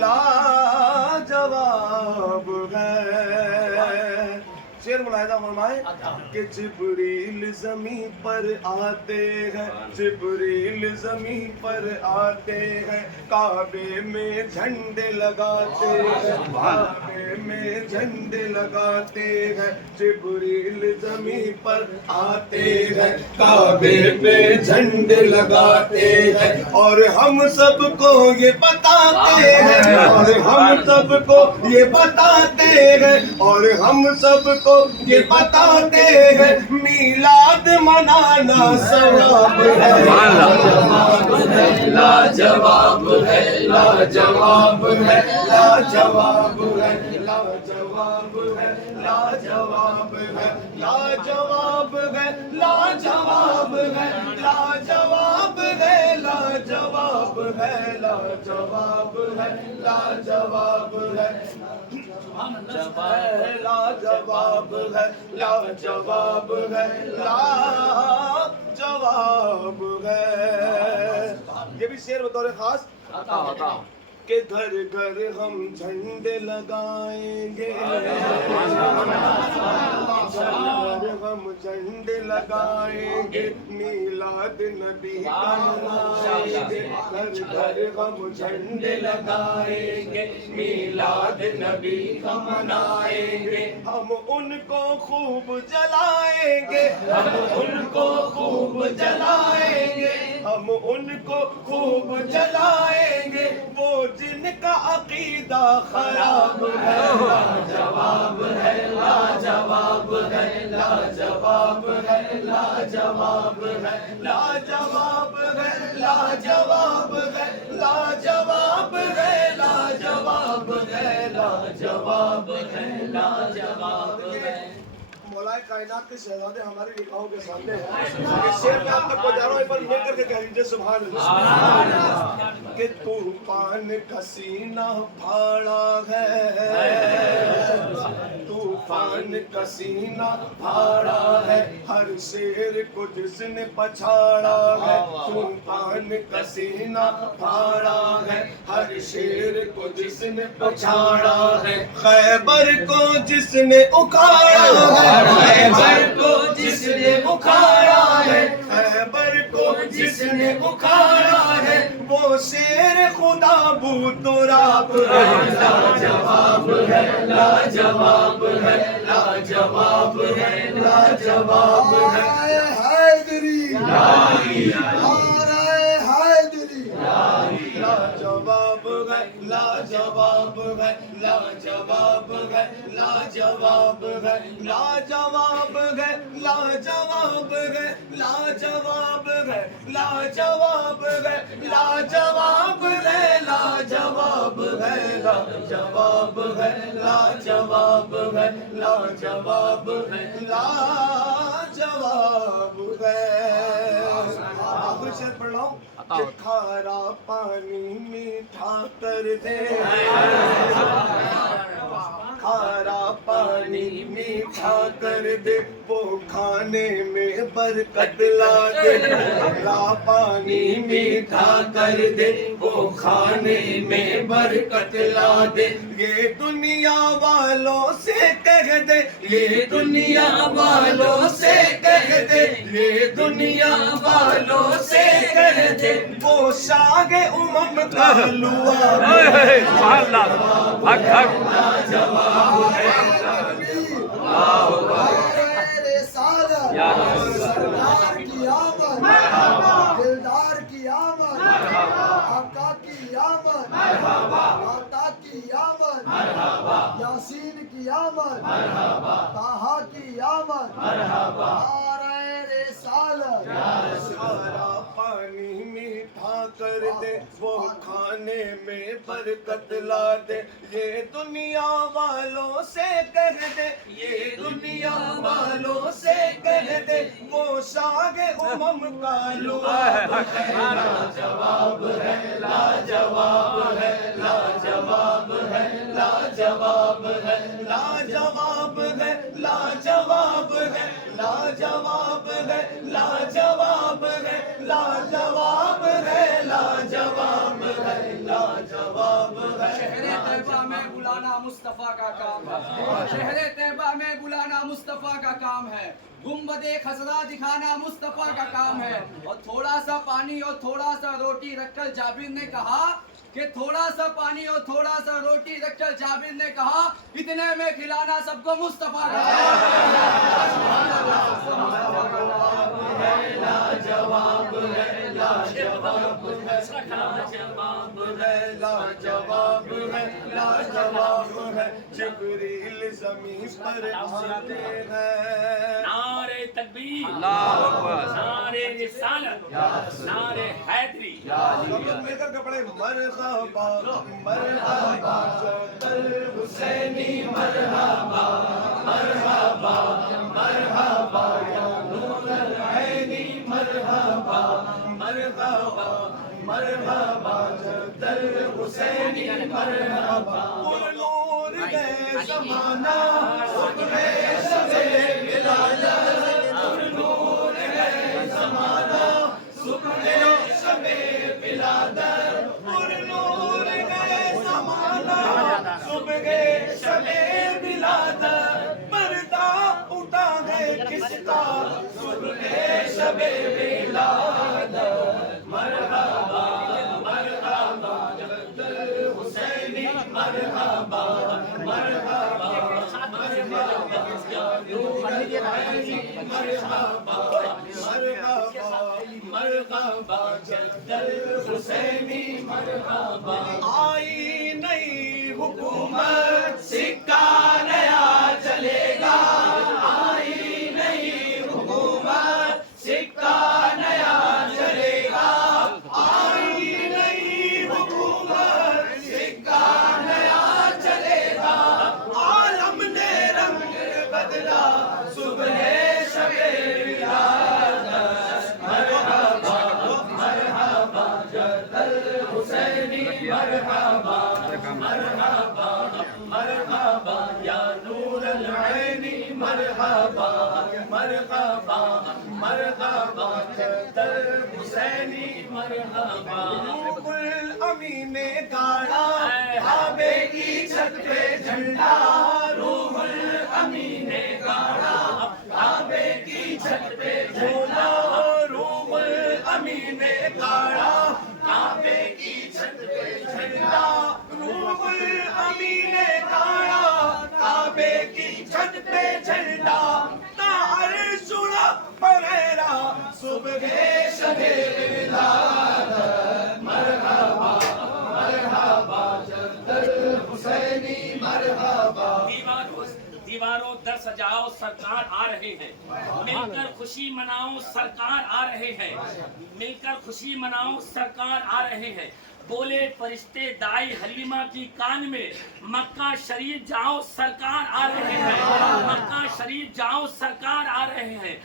लाजवाब है। शेर मुलाहिजा फरमाए कि जिब्रील ज़मीं पर आते हैं, जिब्रील ज़मीं पर आते हैं, काबे में झंडे लगाते हैं, काबे में झंडे लगाते हैं, जिब्रील ज़मीं पर आते हैं, काबे में झंडे लगाते हैं, और हम सबको ये बताते हैं, और हम सबको ये बताते हैं, और हम सबको ये बताते हैं, मीलाद मनाना सवाब है। लाजवाब है, लाजवाब है, लाजवाब है, लाजवाब है, लाजवाब है, लाजवाब है, लाजवाब है, लाजवाब है, लाजवाब है, लाजवाब है, लाजवाब है, लाजवाब है, लाजवाब है, लाजवाब है, लाजवाब है। ये भी शेर बतौर खास कि घर घर हम झंडे लगाएंगे, घर हम झंडे लगाएंगे, मीलाद नबी का मनाएंगे, घर घर हम झंडे लगाएंगे, मीलाद नबी का मनाएंगे, हम उनको खूब जलाएंगे, हम उनको खूब जलाएंगे, हम उनको खूब जलाएंगे, वो जिनका अकीदा खराब है। लाजवाब है, लाजवाब है, लाजवाब है, लाजवाब है, लाजवाब है, लाजवाब है, लाजवाब है, लाजवाब है, लाजवाब है, लाजवाब है। मौलाए कायनात के शहजादे हमारी निगाहों के सामने हैं। इस शेर में आप तक पहुंचा रहा हूं, एक बार मिल करके कह लीजिए सुभान अल्लाह। कि तूफान का सीना फाड़ा है, तूफान का सीना फाड़ा है, हर शेर को जिसने पछाड़ा है, तूफान का सीना फाड़ा है, हर शेर को जिसने पछाड़ा है, खैबर को जिसने उखाड़ा है, खैबर को जिसने उखाड़ा है, खैबर को जिसने उखाड़ा है, वो शेर खुदा बूतुराब है। लाजवाब है, लाजवाब है, लाजवाब है, लाजवाब है। हैदरी हैदरी लाजवाब है, लाजवाब है, लाजवाब है, लाजवाब है, लाजवाब है, लाजवाब है, लाजवाब है, लाजवाब है, लाजवाब है, लाजवाब है, लाजवाब है, लाजवाब है, लाजवाब है, लाजवाब है। आखिरी शेर पढ़ रहा हूँ कि खारा पानी मीठा कर दे, खारा पानी मीठा कर दे, वो खाने में बरकत ला दे, खारा पानी मीठा कर दे, वो खाने में बरकत ला दे, ये दुनिया वालों से कह दे, ये दुनिया वालों से कह दे, ये दुनिया वालों से कह दे, वो शागे उमम का लुआ लाजवाब है। सरदार की आमद, दिलदार की आमद, आका की आमद, आता की आमद, यासीन की आमद, ताहा की आमद, नारे रिसालत। खारा पानी मीठा कर दे, वो खाने में बरकत ला दे, ये दुनिया वालों से कह दे, ये दुनिया वालों से कह दे, वो शागे उमम का लुआ है। लाजवाब है, लाजवाब है, लाजवाब है, लाजवाब है, लाजवाब है, लाजवाब है, लाजवाब है, लाजवाब है, लाजवाब है, लाजवाब है, लाजवाब है। बुलाना मुस्तफ़ा का काम है, शहर तैयबा में बुलाना मुस्तफ़ा का काम है, गुंबदे खसरा दिखाना मुस्तफ़ा का काम है। और थोड़ा सा पानी और थोड़ा सा रोटी रखकर जाबिर ने कहा कि थोड़ा सा पानी और थोड़ा सा रोटी रखकर जाबिर ने कहा इतने में खिलाना सबको मुस्तफ़ा का लाजवाब है, लाजवाब है, लाजवाब है, लाजवाब है, लाजवाब है। जिब्रील ज़मीन पर आते हैं। नारे तकबीर, नारे रिसालत, नारे हैदरी। मिलकर कपड़े मरहबा मरहबा चौधर हुसैनी मरहबा मरहबा मरहबा या नूर अलऐनी मरहबा मरहबा मरहबा चौधर हुसैनी मरहबा। नूर है ज़माना सुबह शबे विलादत, नूर है ज़माना सुबह शबे विलादत, नूर है ज़माना सुबह शबे विलादत। पर्दा उठा है किसका सुबह शबे विलादत। मरहबा मरहबा जद्दल हुसैनी मरहबा मरहबा मरहबा या नूर अलऐनी मरहबा मरहबा मरहबा जद्दल हुसैनी मरहबा। आई नई हुकूमत सिक्का नया चलेगा, आई नई हुकूमत सिक्का नया चलेगा, आई नई हुकूमत सिक्का नया चलेगा। आलम ने रंग बदला सुबह शबे विलादत। मरहबा मरहबा जद्दल हुसैनी मरहबा मरहबा मरहबा या नूर अलऐनी मरहबा मरहबा मरहबा जद्दल हुसैनी मरहबा। रूहुल अमीन ने गाड़ा काबे की छत पे झंडा, रूहुल अमीन ने गाड़ा काबे की छत पे झंडा, रूहुल अमीन ने गाड़ा काबे की छत पे झंडा, रूहुल अमीन ने गाड़ा काबे की छत पे झंडा। तारशुरा परेरा सुबह शबे विलादत। मरहबा मरहबा जद्दल हुसैनी मरहबा। दीवारों दर सजाओ सरकार आ रहे हैं, मिलकर खुशी मनाओ सरकार आ रहे हैं, मिलकर खुशी मनाओ सरकार आ रहे हैं। बोले फरिश्ते दाई हलीमा की कान में मक्का शरीफ जाओ सरकार आ रहे हैं, मक्का शरीफ जाओ सरकार आ रहे हैं।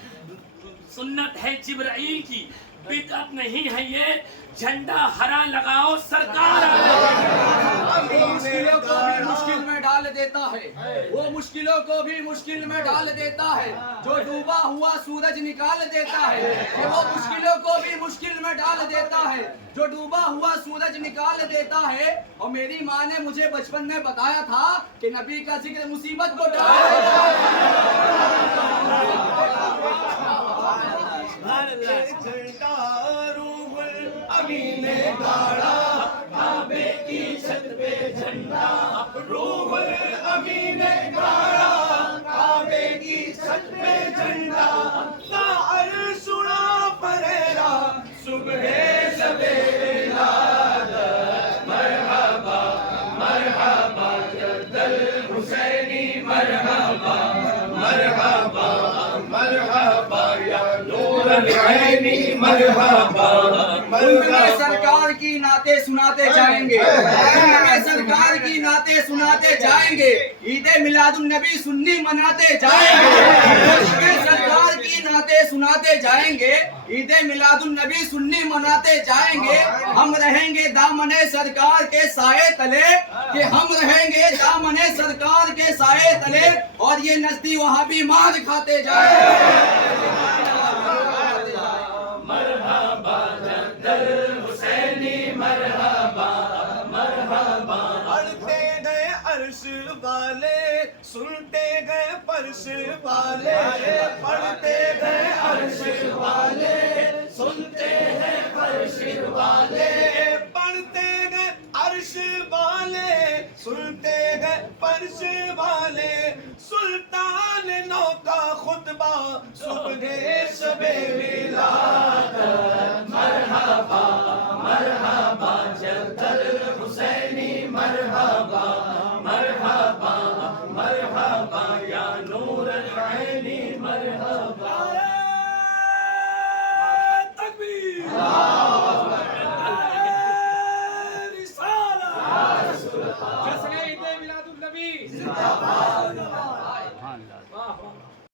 सुन्नत है जिब्राइल की, बिदअत नहीं है ये, झंडा हरा लगाओ सरकार आ रहे हैं। मुश्किलों को भी मुश्किल में डाल देता है, वो मुश्किलों को भी मुश्किल में डाल देता है, जो डूबा हुआ सूरज निकाल देता है। वो मुश्किलों को भी मुश्किल में डाल देता है, जो डूबा हुआ सूरज निकाल देता है। और मेरी माँ ने मुझे बचपन में बताया था कि नबी का जिक्र मुसीबत को टाल देता झंडा रूहुल अमीन ने गाड़ा काबे की छत पे झंडा, रूहुल अमीन ने गाड़ा काबे की छत पे झंडा। तारशुरा परेरा सुबह शबे विलादत। मरहबा मरहबा जद्दल हुसैनी मरहबा मरहबा मरहबा या नूर अलऐनी मरहबा मरहबा। सरकार की नाते सुनाते जाएंगे, सरकार की नाते सुनाते जाएंगे, ईद मिलादुन नबी सुन्नी मनाते जाएंगे, सरकार की नाते सुनाते जाएंगे, ईद मिलादुन नबी सुन्नी मनाते जाएंगे। हम रहेंगे दामने सरकार के साए तले, कि हम रहेंगे दामने सरकार के साए तले, और ये नस्ती वहाबी मार खाते जाएंगे। मरहबा जद्दल हुसैनी मरहबा मरहबा। अड़ते गए عرش والے سنتے گئے فرش والے پڑھتے گئے عرش والے سنتے گئے فرش والے پڑھتے گئے عرش والے سنتے گئے فرش والے سلطان نو کا خطبہ صبح شب میلاد